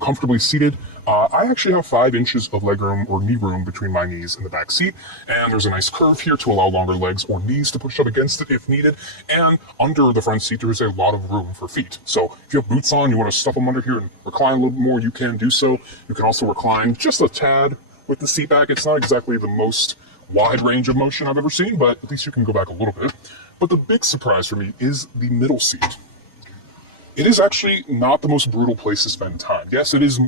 comfortably seated. I actually have 5 inches of legroom or knee room between my knees and the back seat, and there's a nice curve here to allow longer legs or knees to push up against it if needed. And under the front seat, there is a lot of room for feet. So if you have boots on, you want to stuff them under here and recline a little bit more, you can do so. You can also recline just a tad with the seat back. It's not exactly the most wide range of motion I've ever seen, but at least you can go back a little bit. But the big surprise for me is the middle seat. It is actually not the most brutal place to spend time. Yes, it is,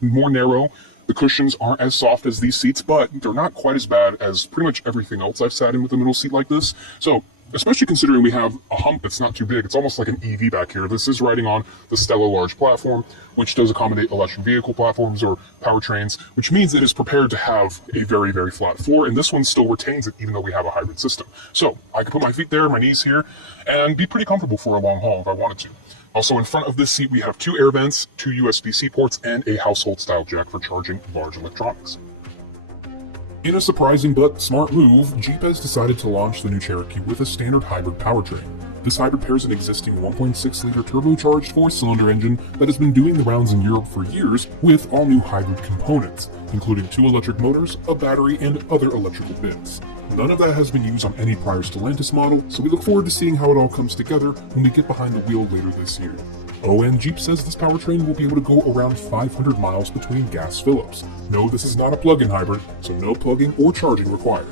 more narrow. The cushions aren't as soft as these seats, but they're not quite as bad as pretty much everything else I've sat in with a middle seat like this. So, especially considering we have a hump that's not too big, it's almost like an EV back here. This is riding on the Stella large platform, which does accommodate electric vehicle platforms or powertrains, which means it is prepared to have a very, very flat floor, and this one still retains it even though we have a hybrid system. So, I can put my feet there, my knees here, and be pretty comfortable for a long haul if I wanted to. Also, in front of this seat, we have 2 air vents, 2 USB-C ports, and a household-style jack for charging large electronics. In a surprising but smart move, Jeep has decided to launch the new Cherokee with a standard hybrid powertrain. This hybrid pairs an existing 1.6-liter turbocharged 4-cylinder engine that has been doing the rounds in Europe for years with all new hybrid components, including 2 electric motors, a battery, and other electrical bits. None of that has been used on any prior Stellantis model, so we look forward to seeing how it all comes together when we get behind the wheel later this year. Oh, and Jeep says this powertrain will be able to go around 500 miles between gas fill-ups. No, this is not a plug-in hybrid, so no plugging or charging required.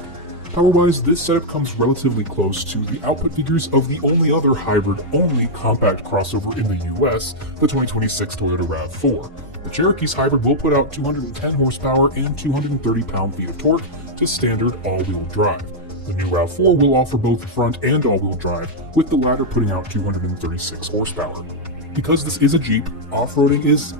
Power-wise, this setup comes relatively close to the output figures of the only other hybrid-only compact crossover in the US, the 2026 Toyota RAV4. The Cherokee's hybrid will put out 210 horsepower and 230 pound-feet of torque to standard all-wheel drive. The new RAV4 will offer both front and all-wheel drive, with the latter putting out 236 horsepower. Because this is a Jeep, off-roading is